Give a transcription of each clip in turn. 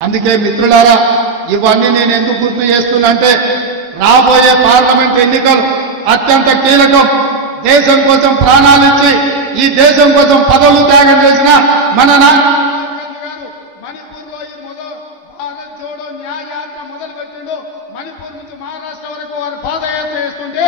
అందుకే మిత్రులారా ఇవన్నీ నేను ఎందుకు గుర్తు చేస్తున్నంటే రాబోయే పార్లమెంట్ ఎన్నికలు అత్యంత కీలకం. దేశం కోసం ప్రాణాలు ఇచ్చి ఈ దేశం కోసం పదవులు త్యాగం చేసిన మన మణిపూర్లో ఈ భారత్ జోడో న్యాయ యాత్ర మొదలుపెట్టిండు. మణిపూర్ నుంచి మహారాష్ట్ర వరకు వారు పాదయాత్ర చేస్తుంటే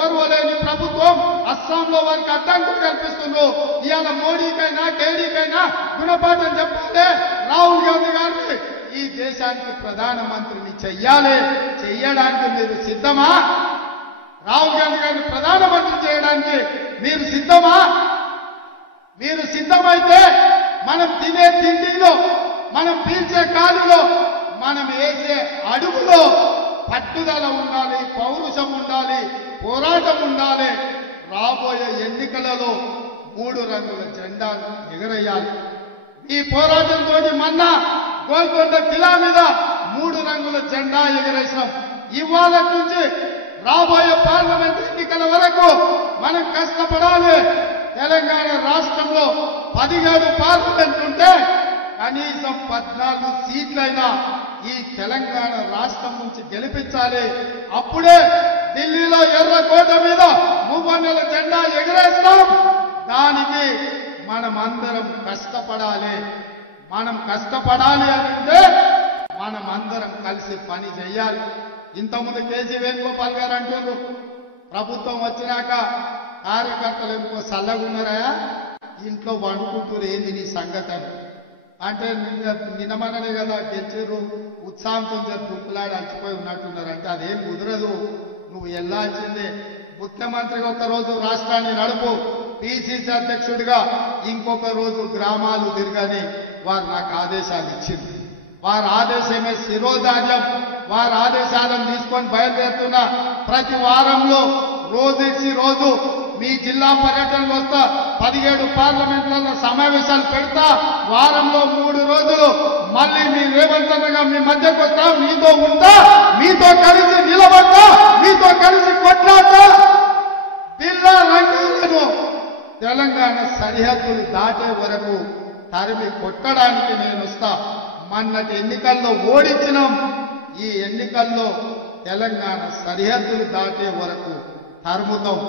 ఓర్వలేని ప్రభుత్వం అస్సాంలో వారికి అడ్డంకులు కల్పిస్తుండ్రు. ఇవాళ మోడీకైనా కేడీకైనా గుణపాఠం చెప్పాలి. రాహుల్ గాంధీ గారిని ఈ దేశానికి ప్రధానమంత్రిని చెయ్యడానికి మీరు సిద్ధమా? రాహుల్ గాంధీ గారిని ప్రధానమంత్రి చేయడానికి మీరు సిద్ధమా? మీరు సిద్ధమైతే మనం తినే తిండిలో, మనం పీల్చే గాలిలో, మనం వేసే అడుగులో పట్టుదల ఉండాలి, పౌరుషం ఉండాలి, పోరాటం ఉండాలి. రాబోయే ఎన్నికలలో 3 రంగుల జెండాను ఎగరేయాలి. ఈ పోరాటంతో మొన్న గోల్కొండ కిలా మీద 3 రంగుల జెండా ఎగరేసినాం. ఇవాళ నుంచి రాబోయే పార్లమెంట్ ఎన్నికల వరకు మనం కష్టపడాలి. తెలంగాణ రాష్ట్రంలో 17 పార్లమెంట్ ఉంటే కనీసం 14 సీట్లైనా ఈ తెలంగాణ రాష్ట్రం నుంచి గెలిపించాలి. అప్పుడే ఢిల్లీలో ఎర్రకోట మీద 3 జెండా ఎగరేస్తాం. దానికి మనమందరం కష్టపడాలి. మనం కష్టపడాలి అంటే మనమందరం కలిసి పని చేయాలి. ఇంతకుముందు కేసీ వేణుగోపాల్ గారు అంటున్నారు, ప్రభుత్వం వచ్చినాక కార్యకర్తలు ఎందుకో చల్లగున్నారా, ఇంట్లో వండుకుంటూరు, ఏంది నీ సంగతి అంటే నిన్నమననే కదా గెలిచారు, ఉత్సాహంతో దుక్కులాడి అలసిపోయి ఉన్నట్టున్నారు. అంటే అదేం కుదరదు, నువ్వు వెళ్ళాల్సిందే. ముఖ్యమంత్రిగా ఒక రోజు రాష్ట్రాన్ని నడుపు, పిసిసి అధ్యక్షుడిగా ఇంకొక రోజు గ్రామాలు తిరగని వారు నాకు ఆదేశాలు ఇచ్చింది. వారి ఆదేశమే శిరోధార్యం. వారి ఆదేశాలను తీసుకొని బయలుదేరుతున్న ప్రతి వారంలో రోజు మీ జిల్లా పర్యటనలు వస్తా, 17 పార్లమెంట్లలో సమావేశాలు పెడతా. వారంలో 3 రోజులు మళ్ళీ మీ రేవంత్ అన్నగా మీ మధ్యకు వస్తా, మీతో ఉంటా, మీతో కలిసి నిలబడతా, మీతో కలిసి కొట్లాడతా. బిల్లా రంగాలను తెలంగాణ సరిహద్దులు దాటే వరకు తరిమి కొట్టడానికి నేను వస్తా. మొన్నటి ఎన్నికల్లో ఓడించినాం. ఈ ఎన్నికల్లో తెలంగాణ సరిహద్దులు దాటే వరకు తరుముతాం.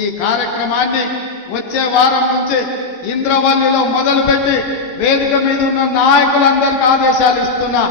ఈ కార్యక్రమాన్ని వచ్చే వారం నుంచి ఇంద్రవల్లిలో మొదలుపెట్టి వేదిక మీద ఉన్న నాయకులందరికీ ఆదేశాలు ఇస్తున్నా.